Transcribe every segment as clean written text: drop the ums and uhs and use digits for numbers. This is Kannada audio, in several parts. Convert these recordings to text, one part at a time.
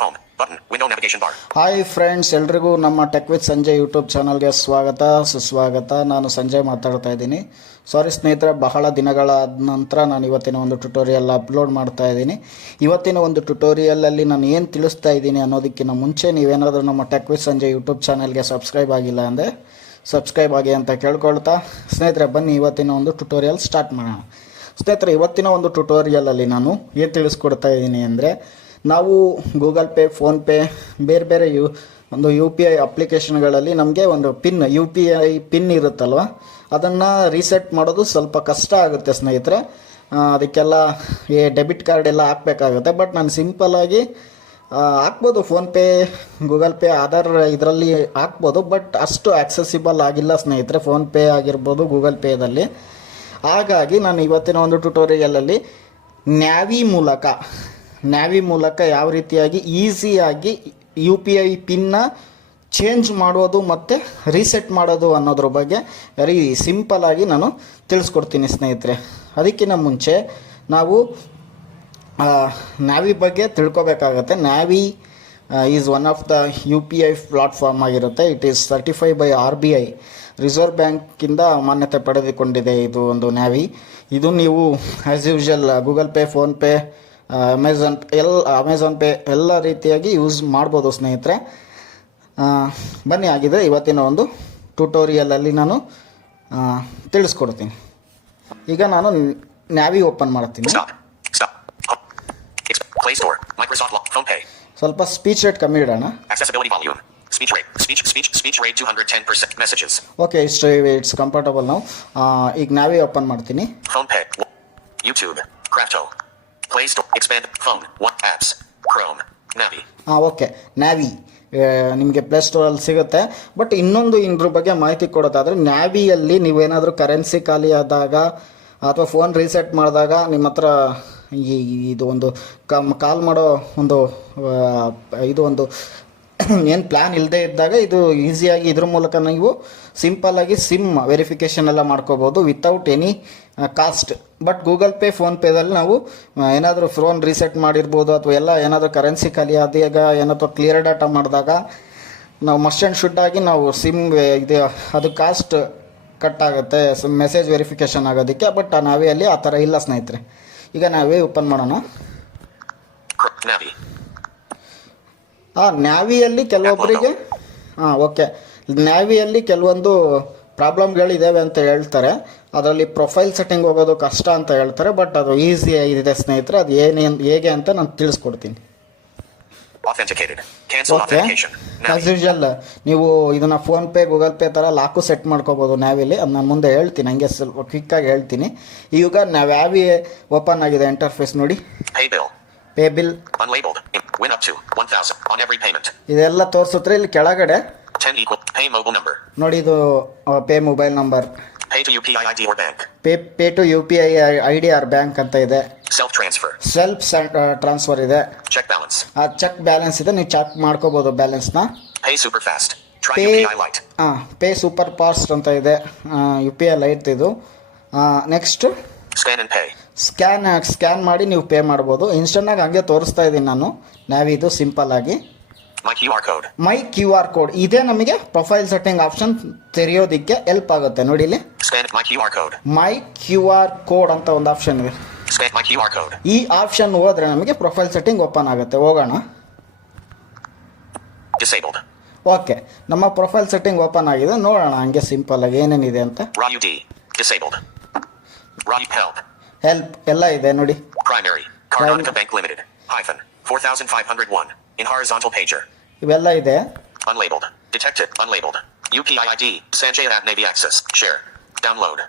Home. Button. Window navigation bar. Hi friends, ಎಲ್ರಿಗೂ ನಮ್ಮ ಟೆಕ್ ವಿತ್ ಸಂಜಯ್ ಯೂಟ್ಯೂಬ್ ಚಾನಲ್ಗೆ ಸ್ವಾಗತ ಸುಸ್ವಾಗತ. ನಾನು ಸಂಜಯ್ ಮಾತಾಡ್ತಾ ಇದ್ದೀನಿ. ಸಾರಿ ಸ್ನೇಹಿತರೆ, ಬಹಳ ದಿನಗಳ ನಂತರ ನಾನು ಇವತ್ತಿನ ಒಂದು ಟ್ಯುಟೋರಿಯಲ್ ಅಪ್ಲೋಡ್ ಮಾಡ್ತಾ ಇದ್ದೀನಿ. ಇವತ್ತಿನ ಒಂದು ಟ್ಯುಟೋರಿಯಲಲ್ಲಿ ನಾನು ಏನು ತಿಳಿಸ್ತಾ ಇದ್ದೀನಿ ಅನ್ನೋದಕ್ಕಿಂತ ಮುಂಚೆ ನೀವೇನಾದರೂ ನಮ್ಮ ಟೆಕ್ ವಿತ್ ಸಂಜಯ್ ಯೂಟ್ಯೂಬ್ ಚಾನಲ್ಗೆ ಸಬ್ಸ್ಕ್ರೈಬ್ ಆಗಿಲ್ಲ ಅಂದರೆ ಸಬ್ಸ್ಕ್ರೈಬ್ ಆಗಿ ಅಂತ ಕೇಳ್ಕೊಳ್ತಾ, ಸ್ನೇಹಿತರೆ ಬನ್ನಿ ಇವತ್ತಿನ ಒಂದು ಟ್ಯುಟೋರಿಯಲ್ ಸ್ಟಾರ್ಟ್ ಮಾಡೋಣ. ಸ್ನೇಹಿತರೆ, ಇವತ್ತಿನ ಒಂದು ಟ್ಯುಟೋರಿಯಲಲ್ಲಿ ನಾನು ಏನು ತಿಳಿಸ್ಕೊಡ್ತಾ ಇದ್ದೀನಿ ಅಂದರೆ, ನಾವು ಗೂಗಲ್ ಪೇ, ಫೋನ್ಪೇ, ಬೇರೆ ಬೇರೆ ಒಂದು ಯು ಪಿ ಐ ಅಪ್ಲಿಕೇಶನ್ಗಳಲ್ಲಿ ನಮಗೆ ಒಂದು ಯು ಪಿ ಐ ಪಿನ್ ಇರುತ್ತಲ್ವ, ಅದನ್ನು ರೀಸೆಟ್ ಮಾಡೋದು ಸ್ವಲ್ಪ ಕಷ್ಟ ಆಗುತ್ತೆ ಸ್ನೇಹಿತರೆ. ಅದಕ್ಕೆಲ್ಲ ಡೆಬಿಟ್ ಕಾರ್ಡ್ ಎಲ್ಲ ಹಾಕಬೇಕಾಗುತ್ತೆ. ಬಟ್ ನಾನು ಸಿಂಪಲ್ಲಾಗಿ ಹಾಕ್ಬೋದು, ಫೋನ್ಪೇ, ಗೂಗಲ್ ಪೇ, ಆಧಾರ್ ಇದರಲ್ಲಿ ಹಾಕ್ಬೋದು. ಬಟ್ ಅಷ್ಟು ಆಕ್ಸೆಸಿಬಲ್ ಆಗಿಲ್ಲ ಸ್ನೇಹಿತರೆ, ಫೋನ್ಪೇ ಆಗಿರ್ಬೋದು, ಗೂಗಲ್ ಪೇದಲ್ಲಿ. ಹಾಗಾಗಿ ನಾನು ಇವತ್ತಿನ ಒಂದು ಟ್ಯುಟೋರಿಯಲಲ್ಲಿ ನ್ಯಾವಿ ಮೂಲಕ ಯಾವ ರೀತಿಯಾಗಿ ಈಸಿಯಾಗಿ you P I pin change ಮಾಡೋದು ಮತ್ತು ರೀಸೆಟ್ ಮಾಡೋದು ಅನ್ನೋದ್ರ ಬಗ್ಗೆ ವೆರಿ ಸಿಂಪಲ್ಲಾಗಿ ನಾನು ತಿಳಿಸ್ಕೊಡ್ತೀನಿ ಸ್ನೇಹಿತರೆ. ಅದಕ್ಕಿಂತ ಮುಂಚೆ ನಾವು ನ್ಯಾವಿ ಬಗ್ಗೆ ತಿಳ್ಕೊಬೇಕಾಗತ್ತೆ. Navi is one of the U P I platform ಆಗಿರುತ್ತೆ. It is certified by RBI, reserve ಬ್ಯಾಂಕಿಂದ ಮಾನ್ಯತೆ ಪಡೆದುಕೊಂಡಿದೆ ಇದು ಒಂದು ನ್ಯಾವಿ. ಇದು ನೀವು as usual Google Pay, PhonePe, Amazon Pay ಎಲ್ಲ ರೀತಿಯಾಗಿ ಯೂಸ್ ಮಾಡ್ಬೋದು ಸ್ನೇಹಿತರೆ. ಬನ್ನಿ, ಆಗಿದೆ ಇವತ್ತಿನ ಒಂದು ಟ್ಯುಟೋರಿಯಲಲ್ಲಿ ನಾನು ತಿಳಿಸ್ಕೊಡ್ತೀನಿ. ಈಗ ನಾನು ನ್ಯಾವಿ ಓಪನ್ ಮಾಡ್ತೀನಿ. ಸ್ವಲ್ಪ ಸ್ಪೀಚ್ ರೇಟ್ ಕಮ್ಮಿ ಇಡೋಣ. ಓಕೆ, ಇಟ್ಸ್ ಕಂಫರ್ಟಬಲ್ ನಾವು. ಈಗ ನ್ಯಾವಿ ಓಪನ್ ಮಾಡ್ತೀನಿ. YouTube, Crafto, Play Store, Expand, Phone, What Apps, Chrome, Navi. Okay, navy ನಿಮಗೆ ಪ್ಲೇಸ್ಟೋರಲ್ಲಿ ಸಿಗುತ್ತೆ. ಬಟ್ ಇನ್ನೊಂದು ಇದ್ರ ಬಗ್ಗೆ ಮಾಹಿತಿ ಕೊಡೋದಾದರೆ, ನ್ಯಾವಿಯಲ್ಲಿ ನೀವೇನಾದರೂ ಕರೆನ್ಸಿ ಖಾಲಿ ಆದಾಗ ಅಥವಾ ಫೋನ್ ರೀಸೆಟ್ ಮಾಡಿದಾಗ ನಿಮ್ಮ ಹತ್ರ ಇದು ಒಂದು ಕಾಲ್ ಮಾಡೋ ಒಂದು ಏನು ಪ್ಲ್ಯಾನ್ ಇಲ್ಲದೆ ಇದ್ದಾಗ ಇದು ಈಸಿಯಾಗಿ ಇದ್ರ ಮೂಲಕ ನೀವು ಸಿಂಪಲ್ಲಾಗಿ ಸಿಮ್ ವೆರಿಫಿಕೇಷನ್ ಎಲ್ಲ ಮಾಡ್ಕೋಬೋದು without any cost. But Google Pay, ಫೋನ್ಪೇದಲ್ಲಿ ನಾವು ಏನಾದರೂ ಫೋನ್ ರೀಸೆಟ್ ಮಾಡಿರ್ಬೋದು ಅಥವಾ ಎಲ್ಲ ಏನಾದರೂ ಕರೆನ್ಸಿ ಖಾಲಿ ಆದಾಗ ಏನಾದರೂ ಕ್ಲಿಯರ್ ಡಾಟಾ ಮಾಡಿದಾಗ ನಾವು ಮಸ್ಟ್ ಆ್ಯಂಡ್ ಶುಡ್ ಆಗಿ ನಾವು ಸಿಮ್ ಇದು ಅದು ಕಾಸ್ಟ್ ಕಟ್ ಆಗುತ್ತೆ ಮೆಸೇಜ್ ವೆರಿಫಿಕೇಷನ್ ಆಗೋದಕ್ಕೆ. ಬಟ್ ಆ ನ್ಯಾವಿಯಲ್ಲಿ ಆ ಥರ ಇಲ್ಲ ಸ್ನೇಹಿತರೆ. ಈಗ ನ್ಯಾವಿ ಓಪನ್ ಮಾಡೋಣ. ನ್ಯಾವಿಯಲ್ಲಿ ಕೆಲವೊಬ್ಬರಿಗೆ ಓಕೆ, ನ್ಯಾವಿಯಲ್ಲಿ ಕೆಲವೊಂದು ಪ್ರಾಬ್ಲಮ್ಗಳಿದ್ದಾವೆ ಅಂತ ಹೇಳ್ತಾರೆ. ಅದರಲ್ಲಿ ಪ್ರೊಫೈಲ್ ಸೆಟ್ಟಿಂಗ್ ಹೋಗೋದು ಕಷ್ಟ ಅಂತ ಹೇಳ್ತಾರೆ. ಬಟ್ ಅದು ಈಸಿ ಆಗಿದೆ ಸ್ನೇಹಿತರೆ. ಅದು ಹೇಗೆ ಅಂತ ನಾನು ತಿಳಿಸ್ಕೊಡ್ತೀನಿ. ಓಕೆ, ಆಸ್ ಯೂಶುವಲ್ ನೀವು ಇದನ್ನು ಫೋನ್ಪೇ, ಗೂಗಲ್ ಪೇ ಥರ ಲಾಕು ಸೆಟ್ ಮಾಡ್ಕೋಬೋದು ನ್ಯಾವಿಲಿ. ಅದು ನಾನು ಮುಂದೆ ಹೇಳ್ತೀನಿ, ಹಂಗೆ ಸ್ವಲ್ಪ ಕ್ವಿಕ್ಕಾಗಿ ಹೇಳ್ತೀನಿ. ಈಗ ನ್ಯಾವಿ ಓಪನ್ ಆಗಿದೆ ಇಂಟರ್ಫೇಸ್ ನೋಡಿ. Pay bill win up to 1000 on every payment. ಇದೆಲ್ಲ ತೋರಿಸುತ್ತೆ. ಇಲ್ಲಿ ಕೆಳಗಡೆ 10 equal pay mobile number. ನೋಡಿ, ಇದು pay mobile number, pay to UPI ID or bank, pay to UPI ID or bank ಅಂತ ಇದೆ. self ಟ್ರಾನ್ಸ್ಫರ್ ಇದೆ. check balance, ಚೆಕ್ ಬ್ಯಾಲೆನ್ಸ್ ಇದೆ, ನೀವು ಚೆಕ್ ಮಾಡ್ಕೋಬಹುದು ಬ್ಯಾಲೆನ್ಸ್ನ. pay super fast, try UPI Lite. Pay super fast ಅಂತ ಇದೆ, UPI Lite ಇದು. Next scan and pay. Scan ಮಾಡಿ ನೀವು ಪೇ ಮಾಡ್ಬೋದು. ಇನ್ಸ್ಟೆಂಟಾಗಿ ಹಂಗೆ ತೋರಿಸ್ತಾ ಇದ್ದೀನಿ ನಾನು ನ್ಯಾವಿದು ಸಿಂಪಲ್ ಆಗಿ. ಮೈ QR ಕೋಡ್ ಇದೆ ನಮಗೆ ಪ್ರೊಫೈಲ್ ಸೆಟ್ಟಿಂಗ್ ಆಪ್ಷನ್ ತೆರೆಯೋದಕ್ಕೆ ಹೆಲ್ಪ್ ಆಗುತ್ತೆ. ನೋಡಿ ಇಲ್ಲಿ ಮೈ QR ಕೋಡ್ ಅಂತ ಒಂದು ಆಪ್ಷನ್ ಇದೆ. ಈ ಆಪ್ಷನ್ ಹೋದ್ರೆ ನಮಗೆ ಪ್ರೊಫೈಲ್ ಸೆಟ್ಟಿಂಗ್ ಓಪನ್ ಆಗುತ್ತೆ. ಹೋಗೋಣ. ಓಕೆ, ನಮ್ಮ ಪ್ರೊಫೈಲ್ ಸೆಟ್ಟಿಂಗ್ ಓಪನ್ ಆಗಿದೆ. ನೋಡೋಣ ಹಂಗೆ ಸಿಂಪಲ್ ಆಗಿ ಏನೇನಿದೆ ಅಂತ. ಹೆಲ್ಪ್ ಎಲ್ಲ ಇದೆ ನೋಡಿ. Primary, Karnataka Bank Limited, -4501 in horizontal pager. ಇವೆಲ್ಲ ಇದೆ. Unlabeled, detected, unlabeled. UPI ID, Sanjay at Navy Access, share, download.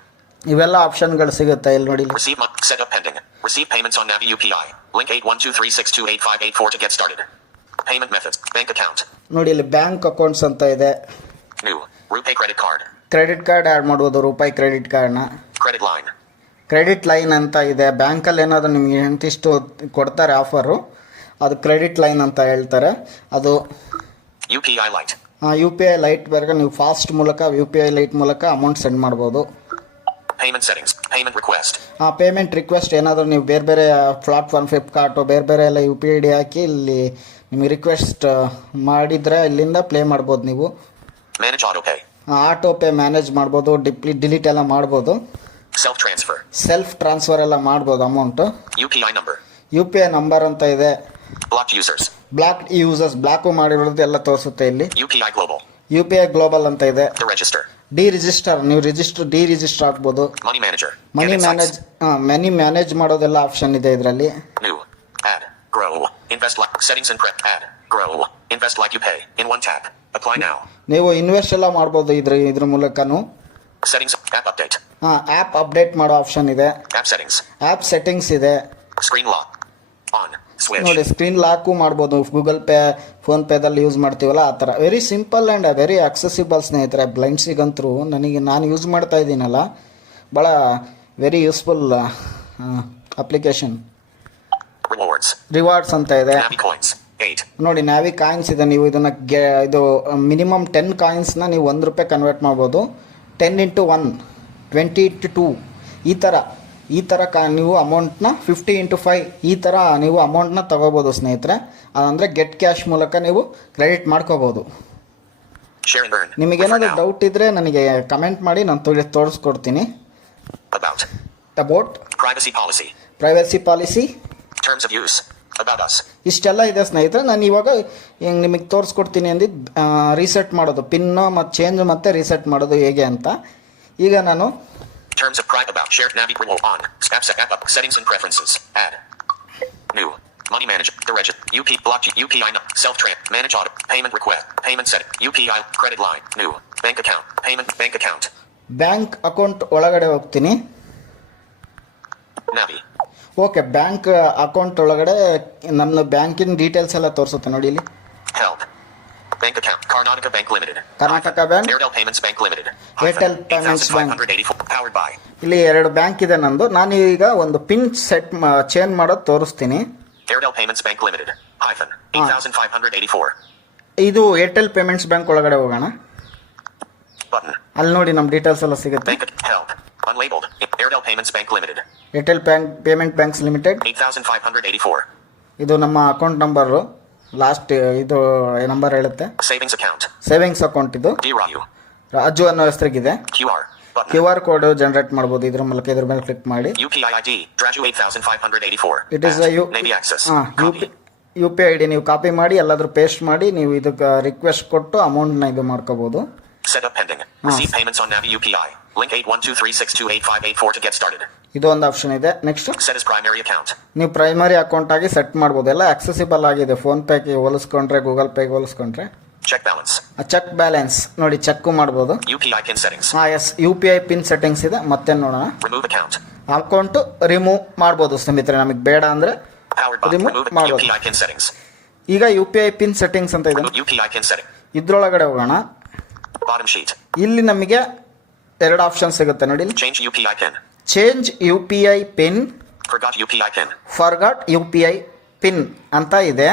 ಇವೆಲ್ಲ ಆಪ್ಷನ್ಗಳು ಸಿಗುತ್ತೆ ಇಲ್ಲಿ ನೋಡಿ. Receive setup pending. Receive payments on Navi UPI. Link 8123628584 to get started. Payment methods, bank account. ನೋಡಿ ಇಲ್ಲಿ ಬ್ಯಾಂಕ್ ಅಕೌಂಟ್ಸ್ ಅಂತ ಇದೆ. New, RuPay credit card. Credit card add ಮಾಡ್ಬೋದು, ರೂಪಾಯಿ ಕ್ರೆಡಿಟ್ ಕಾರ್ಡ್ನ. Credit line. ಕ್ರೆಡಿಟ್ ಲೈನ್ ಅಂತ ಇದೆ. ಬ್ಯಾಂಕಲ್ಲಿ ಏನಾದರೂ ನಿಮಗೆ ಎಂತಿಷ್ಟು ಕೊಡ್ತಾರೆ ಆಫರು, ಅದು ಕ್ರೆಡಿಟ್ ಲೈನ್ ಅಂತ ಹೇಳ್ತಾರೆ. ಅದು UPI Lite. UPI Lite ಬೇರೆ ನೀವು ಫಾಸ್ಟ್ ಮೂಲಕ UPI Lite ಮೂಲಕ ಅಮೌಂಟ್ ಸೆಂಡ್ ಮಾಡ್ಬೋದು. Payment settings. Payment request. Payment request ಏನಾದರೂ ನೀವು ಬೇರೆ ಬೇರೆ ಪ್ಲಾಟ್ಫಾರ್ಮ್ ಫ್ಲಿಪ್ಕಾರ್ಟು ಬೇರೆ ಬೇರೆ ಎಲ್ಲ ಯು ಪಿ ಐ ಡಿ ಹಾಕಿ ಇಲ್ಲಿ ನಿಮಗೆ ರಿಕ್ವೆಸ್ಟ್ ಮಾಡಿದರೆ ಇಲ್ಲಿಂದ ಪ್ಲೇ ಮಾಡ್ಬೋದು ನೀವು. Manage auto pay. Auto pay manage ಮಾಡ್ಬೋದು, ಡಿಲೀಟ್ ಎಲ್ಲ ಮಾಡ್ಬೋದು, Self transfer. ಸೆಲ್ಫ್ ಟ್ರಾನ್ಸ್ಫರ್ ಎಲ್ಲ ಮಾಡ್ಬೋದು amount. UPI number. U P I number ಅಂತ ಇದೆ. Blocked users. Block users block ಮಾಡಿರೋದು ಎಲ್ಲ ತೋರಿಸುತ್ತೆ ಇಲ್ಲಿ. UPI global. U P I global ಅಂತ ಇದೆ. The register. ರಿಜಿಸ್ಟರ್ ನೀವು ರಿಜಿಸ್ಟರ್ ಆಗ್ಬೋದು. Money manager. Money Get insights. Manage ಮಾಡೋದೆಲ್ಲ ಆಪ್ಷನ್ ಇದೆ ಇದರಲ್ಲಿ. New. Add. Grow. Invest like settings and prep. Add. Grow. Invest like you pay. In one tap. Apply now. ನೀವು ಇನ್ವೆಸ್ಟ್ ಎಲ್ಲ ಮಾಡ್ಬೋದು ಇದ್ರ ಮೂಲಕನೂ. Settings. App update. App update ಮಾಡೋ ಆಪ್ಷನ್ ಇದೆ. App settings. ಆ್ಯಪ್ ಸೆಟ್ಟಿಂಗ್ಸ್ ಇದೆ. Screen lock. On. Switch. ನೋಡಿ ಸ್ಕ್ರೀನ್ ಲಾಕು ಮಾಡ್ಬೋದು. ಗೂಗಲ್ ಪೇ ಫೋನ್ಪೇದಲ್ಲಿ ಯೂಸ್ ಮಾಡ್ತೀವಲ್ಲ ಆ ಥರ. Very simple and very accessible ಸ್ನೇಹಿತರೆ. ಬ್ಲೈಂಡ್ಸಿಗಂತರೂ ನಾನು ಯೂಸ್ ಮಾಡ್ತಾ ಇದ್ದೀನಲ್ಲ, ಭಾಳ ವೆರಿ ಯೂಸ್ಫುಲ್ ಅಪ್ಲಿಕೇಶನ್. ರಿವಾರ್ಡ್ಸ್ ಅಂತ ಇದೆ. Navi coins. 8. ನೋಡಿ ನ್ಯಾವಿ ಕಾಯಿನ್ಸ್ ಇದೆ. ನೀವು ಇದನ್ನು ಇದು ಮಿನಿಮಮ್ 10 ಕಾಯಿನ್ಸ್ನ ನೀವು ₹1 ಕನ್ವರ್ಟ್ ಮಾಡ್ಬೋದು. 10 × 1 20 × 2 ಈ ಥರ ನೀವು ಅಮೌಂಟ್ನ 50 × 5 ಈ ಥರ ನೀವು ಅಮೌಂಟ್ನ ತಗೋಬೋದು ಸ್ನೇಹಿತರೆ. ಅದಂದರೆ ಗೆಟ್ ಕ್ಯಾಶ್ ಮೂಲಕ ನೀವು ಕ್ರೆಡಿಟ್ ಮಾಡ್ಕೋಬೋದು. Share and earn. ನಿಮಗೇನಾದರೂ Refer now. ಡೌಟ್ ಇದ್ದರೆ ನನಗೆ ಕಮೆಂಟ್ ಮಾಡಿ, ನಾನು ತೋರಿಸ್ಕೊಡ್ತೀನಿ. About. About Privacy policy. Privacy policy, Terms of use. About us. ಇಷ್ಟೆಲ್ಲ ಇದೆ ಸ್ನೇಹಿತರೆ. ನಾನು ಇವಾಗ ಹಿಂಗೆ ನಿಮಗೆ ತೋರಿಸ್ಕೊಡ್ತೀನಿ ಅಂದಿದ್ದು ರೀಸೆಟ್ ಮಾಡೋದು, ಪಿನ್ನು ಮತ್ತು ಚೇಂಜ್ ಮತ್ತು ರೀಸೆಟ್ ಮಾಡೋದು ಹೇಗೆ ಅಂತ. ಈಗ ನಾನು Terms of private about shared Navi remote on. App up. Settings and preferences. Add. New. Money manager. The register. Block UPI. Self tran. Manage auto. Payment request. Payment setting. UPI. Credit line. New. Bank account. Payment. Bank account. Bank account ಒಳಗಡೆ ಹೋಗ್ತೀನಿ. Navi. ಓಕೆ, ಬ್ಯಾಂಕ್ ಅಕೌಂಟ್ ಒಳಗಡೆ ನಮ್ಮ ಬ್ಯಾಂಕಿನ ಡೀಟೇಲ್ಸ್ ಎಲ್ಲ ತೋರಿಸುತ್ತೆ ನೋಡಿ ಇಲ್ಲಿ. Help. Bank account. Karnataka Bank Limited. Karnataka bank, Airtel Payments Bank Limited. Airtel Payments Bank. 8584. Powered by. ಇಲ್ಲಿ 2 ಬ್ಯಾಂಕ್ ಇದೆ ನಂದು. ನಾನು ಈಗ ಒಂದು ಪಿನ್ ಚೇಂಜ್ ಮಾಡೋದು ತೋರಿಸ್ತೀನಿ. Airtel Payments Bank Limited. Hyphen. 8584. ಇದು ಏರ್ಟೆಲ್ ಪೇಮೆಂಟ್ಸ್ ಬ್ಯಾಂಕ್ ಒಳಗಡೆ ಹೋಗೋಣ. Button. ಅಲ್ಲಿ ನೋಡಿ ನಮ್ಮ ಡೀಟೇಲ್ಸ್ ಎಲ್ಲ ಸಿಗುತ್ತೆ. Bank help. Unlabeled. Airtel Payments Bank Limited. Airtel payment banks limited. 8584. ಇದು ನಮ್ಮ ಅಕೌಂಟ್ ನಂಬರು. ಲಾಸ್ಟ್ ಇದು ನಂಬರ್ ಹೇಳುತ್ತೆ. Savings account. ಸೇವಿಂಗ್ಸ್ ಅಕೌಂಟ್ ಇದು. DRAU. ರಾಜು ಅನ್ನೋ ಹೆಸರಿಗಿದೆ. QR. Button. QR code generate ಮಾಡ್ಬೋದು ಇದ್ರ ಮೂಲಕ. ಇದ್ರ ಮೇಲೆ ಕ್ಲಿಕ್ ಮಾಡಿ. UPI ID. DRAU 8584. It is Navy access. You P I D ನೀವು ಕಾಪಿ ಮಾಡಿ ಎಲ್ಲಾದ್ರೂ ಪೇಸ್ಟ್ ಮಾಡಿ ನೀವು ಇದಕ್ಕೆ ರಿಕ್ವೆಸ್ಟ್ ಕೊಟ್ಟು ಅಮೌಂಟ್ನ ಇದು ಮಾಡ್ಕೋಬೋದು. Setup pending. Receive payments on Navi UPI. Link 8123628584 to get started. ಇದು ಒಂದು ಆಪ್ಷನ್ ಇದೆ. Next Set as primary account. ನೀವು ಪ್ರೈಮರಿ ಅಕೌಂಟ್ ಆಗಿ ಸೆಟ್ ಮಾಡ್ಬೋದು. ಎಲ್ಲ ಆಕ್ಸೆಸಿಬಲ್ ಆಗಿದೆ. ಫೋನ್ಪೇಗೆ ಹೋಲಿಸ್ಕೊಂಡ್ರೆ, ಗೂಗಲ್ ಪೇಗೆ ಹೋಲಿಸ್ಕೊಂಡ್ರೆ. Check balance. ಚೆಕ್ ಬ್ಯಾಲೆನ್ಸ್ ನೋಡಿ, ಚೆಕ್ ಮಾಡ್ಬೋದು. UPI pin settings. Yes, U P I pin settings ಇದೆ. ಮತ್ತೆ ನೋಡೋಣ. Remove account. ಅಕೌಂಟು ರಿಮೂವ್ ಮಾಡ್ಬೋದು ಸ್ನೇಹಿತರೆ. ನಮಗೆ ಬೇಡ ಅಂದರೆ Powered by. Remove Remove ಮಾಡ್ಬೋದು. UPI pin settings. ಈಗ you P I pin settings ಅಂತ ಇದೆ. Remove UPI pin setting. ಇದ್ರೊಳಗಡೆ ಹೋಗೋಣ. Bottom sheet. ಇಲ್ಲಿ ನಮಗೆ 2 ಆಪ್ಷನ್ ಸಿಗುತ್ತೆ ನೋಡಿ. Change UPI pin. Change you P I pin, Forgot UPI pin. Forgot you P I pin ಅಂತ ಇದೆ.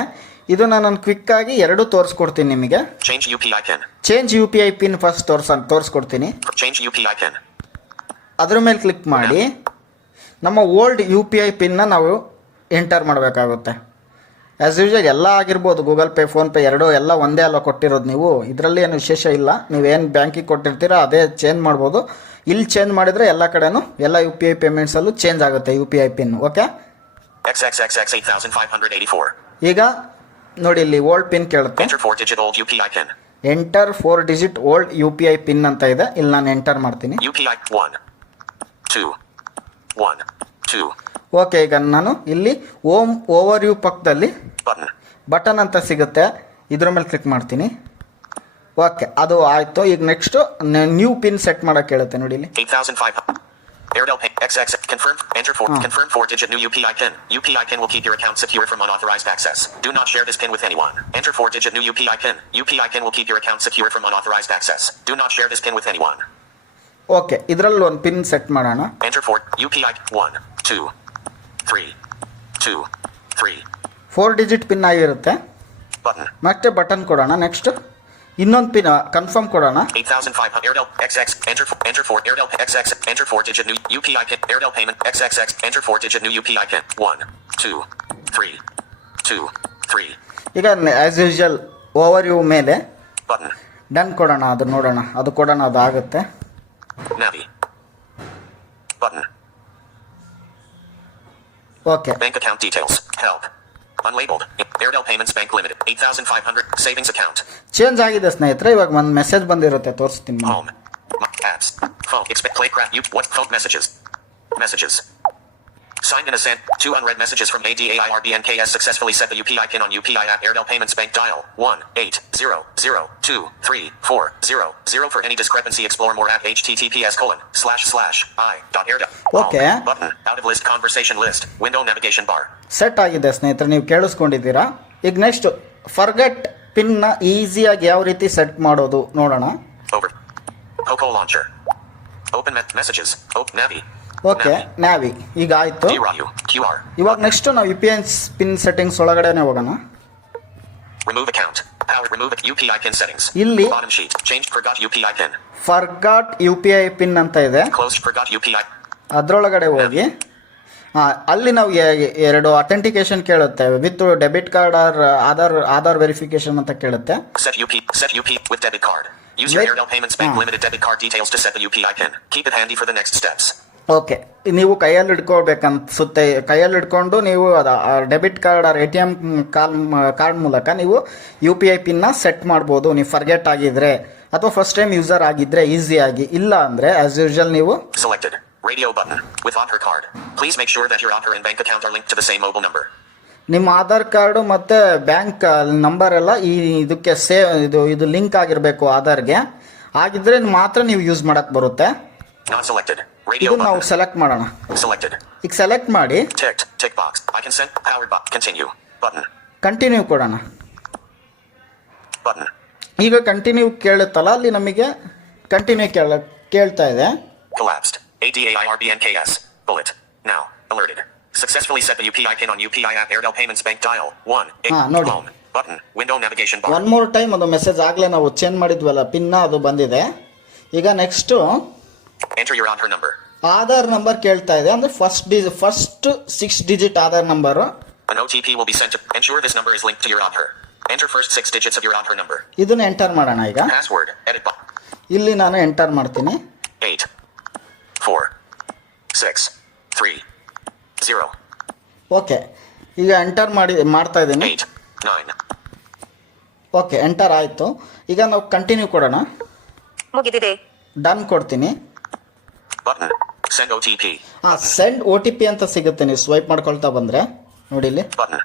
ಇದು ನಾನು ಕ್ವಿಕ್ಕಾಗಿ 2 ತೋರಿಸ್ಕೊಡ್ತೀನಿ ನಿಮಗೆ. Change UPI pin. Change you P I pin first ತೋರಿಸ್ಕೊಡ್ತೀನಿ. Change UPI pin. ಅದ್ರ ಮೇಲೆ ಕ್ಲಿಕ್ ಮಾಡಿ ನಮ್ಮ old you P I pin ನಾವು ಎಂಟರ್ ಮಾಡಬೇಕಾಗುತ್ತೆ. ಆ್ಯಸ್ ಯೂಶುವಲ್ ಎಲ್ಲ ಆಗಿರ್ಬೋದು. ಗೂಗಲ್ ಪೇ, ಫೋನ್ಪೇ ಎರಡೂ ಎಲ್ಲ ಒಂದೇ ಅಲ್ಲ ಕೊಟ್ಟಿರೋದು. ನೀವು ಇದರಲ್ಲಿ ಏನು ವಿಶೇಷ ಇಲ್ಲ. ನೀವೇನು ಬ್ಯಾಂಕಿಗೆ ಕೊಟ್ಟಿರ್ತೀರೋ ಅದೇ ಚೇಂಜ್ ಮಾಡ್ಬೋದು. ಇಲ್ಲಿ ಚೇಂಜ್ ಮಾಡಿದರೆ ಎಲ್ಲ ಕಡೆನೂ ಎಲ್ಲ ಯು ಪಿ ಐ ಪೇಮೆಂಟ್ಸಲ್ಲೂ ಚೇಂಜ್ ಆಗುತ್ತೆ you P I pin. Okay, XXXX 8584. ಈಗ ನೋಡಿ ಇಲ್ಲಿ ಓಲ್ಡ್ ಪಿನ್ ಕೇಳುತ್ತೆ. Enter 4-digit old UPI pin. Enter 4 digit old you P I pin ಅಂತ ಇದೆ. ಇಲ್ಲಿ ನಾನು ಎಂಟರ್ ಮಾಡ್ತೀನಿ. UPI 1 2 1 2. ಓಕೆ, ಈಗ ನಾನು ಇಲ್ಲಿ ಓವರ್ ಯು ಪಕ್ಕದಲ್ಲಿ Button. ಬಟನ್ ಅಂತ ಸಿಗುತ್ತೆ. ಇದ್ರ ಮೇಲೆ ಕ್ಲಿಕ್ ಮಾಡ್ತೀನಿ. ಓಕೆ, ಅದು ಆಯಿತು. ಈಗ ನೆಕ್ಸ್ಟು ನ್ಯೂ ಪಿನ್ ಸೆಟ್ ಮಾಡೋಕ್ಕೆ ಹೇಳುತ್ತೆ ನೋಡಿ ಇಲ್ಲಿ. 8500. Airtel Pay. XX. Confirm. Enter 4. Confirm 4-digit new UPI pin. UPI pin will keep your account secure from unauthorized access. Do not share this pin with anyone. Enter 4-digit new UPI pin. UPI pin will keep your account secure from unauthorized access. Do not share this pin with anyone. Okay, ಇದರಲ್ಲಿ ಒಂದು ಪಿನ್ ಸೆಟ್ ಮಾಡೋಣ. Enter 4 UPI 1 2 3 2 3. 4 ಡಿಜಿಟ್ ಪಿನ್ ಆಗಿರುತ್ತೆ. Button. ಮತ್ತೆ ಬಟನ್ ಕೊಡೋಣ. ನೆಕ್ಸ್ಟ್ ಇನ್ನೊಂದು ಪಿನ್ ಕನ್ಫರ್ಮ್ ಕೊಡೋಣ. 8500 Airtel XX enter for Airtel XX enter 4-digit new UPI pin Airtel payment XXX enter 4-digit new UPI pin 1 2 3 2 3 ಈಗ ಆಸ್ ಯೂಶುವಲ್ ಓವರ್ ಯು ಮೇಲೆ button ಡನ್ ಕೊಡೋಣ. ಅದು ನೋಡೋಣ, ಅದು ಕೊಡೋಣ, ಅದು ಆಗುತ್ತೆ. Navi button okay. bank account details help unlabeled Airtel Payments Bank Limited 8500 savings account change ಆಗಿದೆ ಸ್ನೇಹಿತರೆ. ಇವಾಗ ಒಂದು ಮೆಸೇಜ್ ಬಂದಿರುತ್ತೆ, ತೋರಿಸ್ತೀನಿ. home apps phone expect play crap you what phone messages signed in a sent 2 unread messages from ADAIRBNKS successfully set the UPI pin on UPI app Airtel Payments Bank dial 1-800-234-000 for any discrepancy explore more at https://i.airtel Okay. button out of list conversation list window navigation bar set ಆಗಿದೆ ಸ್ನೇಹಿತರೆ, ನೀವು ಕೇಳಿಸ್ಕೊಂಡಿದ್ದೀರಾ. ಈಗ ನೆಕ್ಸ್ಟ್ ಫರ್ಗೆಟ್ ಪಿನ್ನ ಈಸಿಯಾಗಿ ಯಾವ ರೀತಿ ಸೆಟ್ ಮಾಡೋದು ನೋಡೋಣ. over Poco launcher open messages open Navi okay, navy ಈಗ ಆಯಿತು. QR ಇವಾಗ ನೆಕ್ಸ್ಟ್ ನಾವು you P I pin settings ಒಳಗಡೆನೆ ಹೋಗೋಣ. remove account power remove UPI pin settings ಇಲ್ಲಿ bottom sheet changed forgot UPI pin forgot you P I pin ಅಂತ ಇದೆ. closed forgot UPI ಅದರೊಳಗಡೆ ಹೋಗಿ ಅಲ್ಲಿ ನಾವು ಎರಡು ಅಥೆಂಟಿಕೇಶನ್ ಕೇಳುತ್ತೆ, with debit card or Aadhaar verification ಅಂತ ಕೇಳುತ್ತೆ. set UP with debit card use your Airtel Payments Bank Limited debit card details to set the UPI pin keep it handy for the next steps. ಓಕೆ, ನೀವು ಕೈಯಲ್ಲಿ ಹಿಡ್ಕೊಳ್ಬೇಕನ್ಸುತ್ತೆ. ಕೈಯಲ್ಲಿ ಹಿಡ್ಕೊಂಡು ನೀವು debit card or ATM card ಮೂಲಕ ನೀವು ಯು ಪಿ ಐ ಪಿನ್ನ ಸೆಟ್ ಮಾಡ್ಬೋದು, ನೀವು ಫರ್ಗೆಟ್ ಆಗಿದ್ರೆ ಅಥವಾ ಫಸ್ಟ್ ಟೈಮ್ ಯೂಸರ್ ಆಗಿದ್ರೆ ಈಸಿಯಾಗಿ. ಇಲ್ಲ ಅಂದರೆ ಆಸ್ ಯೂಶುವಲ್ ನೀವು selected radio button with Aadhaar card please make sure that your Aadhaar and bank account are linked to the same mobile number. ನಿಮ್ಮ ಆಧಾರ್ ಕಾರ್ಡು ಮತ್ತು ಬ್ಯಾಂಕ್ ನಂಬರ್ ಎಲ್ಲ ಇದಕ್ಕೆ ಇದು ಲಿಂಕ್ ಆಗಿರಬೇಕು ಆಧಾರ್ಗೆ. ಆಗಿದ್ರೆ ಮಾತ್ರ ನೀವು ಯೂಸ್ ಮಾಡಕ್ಕೆ ಬರುತ್ತೆ. not selected radio ಇದು ನಾವು button ಸೆಲೆಕ್ಟ್ ಮಾಡೋಣ. selected ಈಗ ಸೆಲೆಕ್ಟ್ ಮಾಡಿ tick box I consent powered box continue button continue ಕೊಡೋಣ. button ಈಗ ಕಂಟಿನ್ಯೂ ಕೇಳುತ್ತಲ್ಲ, ಅಲ್ಲಿ ನಮಗೆ ಕಂಟಿನ್ಯೂ ಕೇಳ್ತಾ ಇದೆ. collapsed ADAIRBNKS bullet now alerted successfully set the UPI pin on UPI app Airtel Payments Bank dial 1 ನೋಡಿ. home button window navigation bar one more time ಅದು ಮೆಸೇಜ್ ಆಗಲೇ ನಾವು ಚೇಂಜ್ ಮಾಡಿದ್ವಲ್ಲ ಪಿನ್ನ, ಅದು ಬಂದಿದೆ. ಈಗ next enter your Aadhaar number Aadhaar number ಕೇಳ್ತಾ ಇದೆ, ಅಂದರೆ first 6 digit Aadhaar number. an OTP will be sent to ensure this number is linked to your Aadhaar enter first 6 digits of your Aadhaar number ಇದನ್ನ ಎಂಟರ್ ಮಾಡೋಣ. ಈಗ password edit box ಇಲ್ಲಿ ನಾನು ಎಂಟರ್ ಮಾಡ್ತೀನಿ. 8 4 6 3 0 ಓಕೆ, ಈಗ ಎಂಟರ್ ಮಾಡ್ತಾ ಇದ್ದೀನಿ. 8 9 ಓಕೆ, ಎಂಟರ್ ಆಯಿತು. ಈಗ ನಾವು ಕಂಟಿನ್ಯೂ ಕೊಡೋಣ. ಮುಗಿದಿದೆ. ಡನ್ ಕೊಡ್ತೀನಿ. button send OTP send OTP ಅಂತ ಸಿಗುತ್ತೆ, ನೀವು ಸ್ವೈಪ್ ಮಾಡ್ಕೊಳ್ತಾ ಬಂದರೆ ನೋಡಿ ಇಲ್ಲಿ. button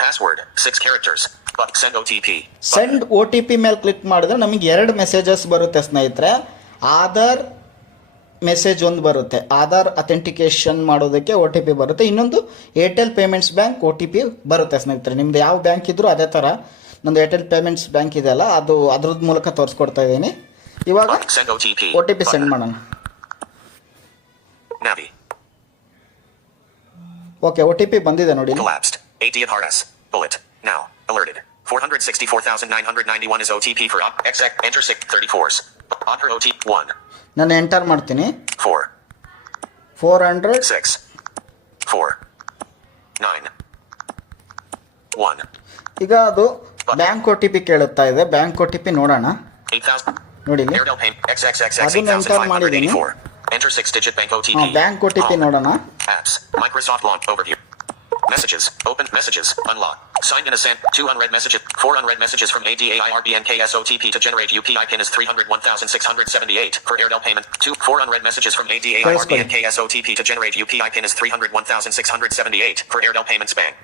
password 6 characters but send OTP send OTP ಮೇಲೆ ಕ್ಲಿಕ್ ಮಾಡಿದ್ರೆ ನಮಗೆ 2 ಮೆಸೇಜಸ್ ಬರುತ್ತೆ ಸ್ನೇಹಿತರೆ. ಆಧಾರ್ ಮೆಸೇಜ್ ಒಂದು ಬರುತ್ತೆ, ಆಧಾರ್ ಅಥೆಂಟಿಕೇಶನ್ ಮಾಡೋದಕ್ಕೆ OTP ಬರುತ್ತೆ. ಇನ್ನೊಂದು ಏರ್ಟೆಲ್ ಪೇಮೆಂಟ್ಸ್ ಬ್ಯಾಂಕ್ OTP ಬರುತ್ತೆ ಸ್ನೇಹಿತರೆ. ನಿಮ್ದು ಯಾವ ಬ್ಯಾಂಕ್ ಇದ್ರೂ ಅದೇ ಥರ. ನಂದು ಏರ್ಟೆಲ್ ಪೇಮೆಂಟ್ಸ್ ಬ್ಯಾಂಕ್ ಇದೆಯಲ್ಲ, ಅದು ಅದ್ರದ್ದು ಮೂಲಕ ತೋರಿಸ್ಕೊಡ್ತಾ ಇದ್ದೀನಿ. ಇವಾಗ send OTP OTP ಸೆಂಡ್ ಮಾಡೋಣ. Navi ಓಕೆ, OTP ಬಂದಿದೆ ನೋಡಿ. collapsed ADRS bullet now alerted 464,991 is OTP for XX enter 634s Aadhaar OTP 1 ನಾನು ಎಂಟರ್ ಮಾಡ್ತೀನಿ. 4 400 6 4 9 1 ಈಗ ಅದು ಬ್ಯಾಂಕ್ OTP ಕೇಳುತ್ತಾ ಇದೆ. ಬ್ಯಾಂಕ್ OTP ನೋಡೋಣ 8000 ನೋಡಿ ಇಲ್ಲಿ. Airtel Pay XXXX ಅದನ್ನ ಎಂಟರ್ ಮಾಡಿದ್ದೀನಿ. 8584 enter 6 digit bank OTP bank OTP ನೋಡೋಣ. apps Microsoft launch overview messages open messages unlock signed in a sent 2 unread messages 4 unread messages from ADAIRBNKS OTP to generate UPI pin is 301,678 for Airtel payment 4 unread messages from ADAIRBNKS OTP to generate UPI pin is 301,678 for Airtel Payments Bank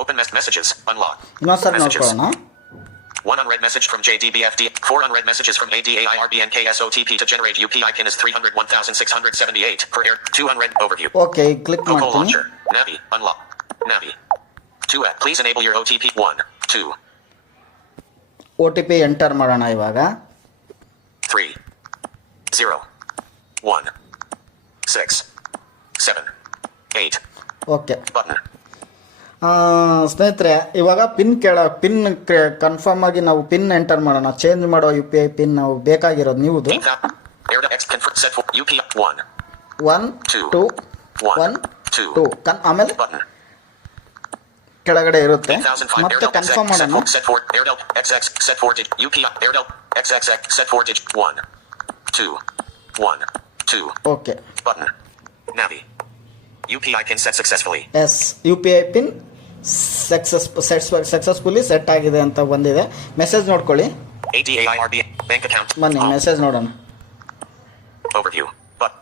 open messages unlock ಇನ್ನೊಂದ್ಸರಿ messages ನೋಡ್ಕೊಳ್ಳೋಣ. 1 unread message from JDBFD 4 unread messages from ADAIRBNKS OTP to generate UPI pin is 301,678 for Air 2 unread overview okay, ಈಗ ಕ್ಲಿಕ್ Poco ಮಾಡ್ತೀನಿ. launcher Navi unlock Navi 2 please enable your OTP 1 2 OTP enter ಮಾಡೋಣ ಇವಾಗ. 3 0 1 6 7 8 ಓಕೆ, button ಸ್ನೇಹಿತರೆ ಇವಾಗ ಪಿನ್ ಕನ್ಫರ್ಮ್ ಆಗಿ ನಾವು ಪಿನ್ ಎಂಟರ್ ಮಾಡೋಣ. ಚೇಂಜ್ ಮಾಡೋ ಯು ಪಿ ಐ ಪಿನ್ ನಾವು ಬೇಕಾಗಿರೋದು ನೀವುದು 1 2 1 2 ಆಮೇಲೆ ಕೆಳಗಡೆ ಇರುತ್ತೆ. ಮತ್ತೆ ಕನ್ಫರ್ಮ್ ಮಾಡೋಣ. Okay UPI pin set successfully. Yes U P I pin successfully set ಆಗಿದೆ ಅಂತ ಬಂದಿದೆ. ಮೆಸೇಜ್ ನೋಡ್ಕೊಳ್ಳಿ. ADAIRB bank account. ಬನ್ನಿ ಮೆಸೇಜ್ ನೋಡೋಣ. Overview. But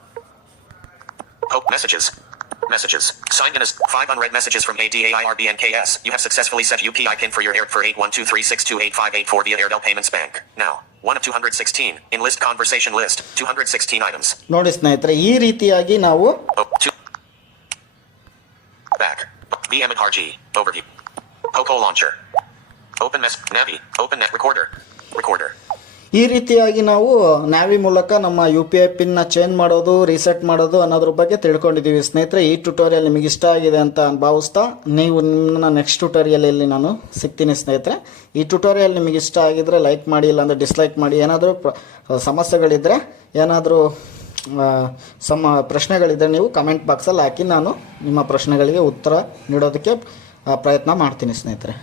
Hope messages. Signed in as 5 unread messages from ADAIRB NKS. You have successfully set UPI pin for your Air for 8123628584 via Airtel Payments Bank. Now, 1 of 216 in list conversation list 216 items. ನೋಡಿ ಸ್ನೇಹಿತರೆ, ಈ ರೀತಿಯಾಗಿ ನಾವು back BMRG overview Poco launcher open mess Navi open net recorder ಈ ರೀತಿಯಾಗಿ ನಾವು ನ್ಯಾವಿ ಮೂಲಕ ನಮ್ಮ you P I pin change ಮಾಡೋದು, ರೀಸೆಟ್ ಮಾಡೋದು ಅನ್ನೋದ್ರ ಬಗ್ಗೆ ತಿಳ್ಕೊಂಡಿದ್ದೀವಿ. ಸ್ನೇಹಿತರೆ, ಈ ಟ್ಯುಟೋರಿಯಲ್ ನಿಮಗೆ ಇಷ್ಟ ಆಗಿದೆ ಅಂತ ಭಾವಿಸ್ತಾ ನೀವು ನಿಮ್ಮನ್ನ ನೆಕ್ಸ್ಟ್ ಟ್ಯುಟೋರಿಯಲಲ್ಲಿ ನಾನು ಸಿಗ್ತೀನಿ. ಸ್ನೇಹಿತರೆ, ಈ ಟ್ಯುಟೋರಿಯಲ್ ನಿಮಗೆ ಇಷ್ಟ ಆಗಿದ್ರೆ ಲೈಕ್ ಮಾಡಿ, ಇಲ್ಲಾಂದರೆ ಡಿಸ್ಲೈಕ್ ಮಾಡಿ. ಏನಾದರೂ ಸಮಸ್ಯೆಗಳಿದ್ದರೆ, ಏನಾದರೂ ಪ್ರಶ್ನೆಗಳಿದ್ದರೆ ನೀವು ಕಮೆಂಟ್ ಬಾಕ್ಸಲ್ಲಿ ಹಾಕಿ, ನಾನು ನಿಮ್ಮ ಪ್ರಶ್ನೆಗಳಿಗೆ ಉತ್ತರ ನೀಡೋದಕ್ಕೆ ಪ್ರಯತ್ನ ಮಾಡ್ತೀನಿ ಸ್ನೇಹಿತರೆ.